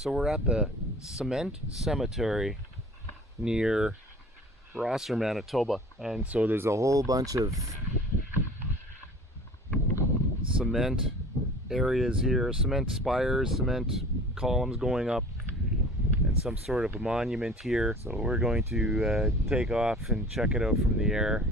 So we're at the cement cemetery near Rosser, Manitoba, and so there's a whole bunch of cement areas here, cement spires, cement columns going up, and some sort of a monument here. So we're going to take off and check it out from the air.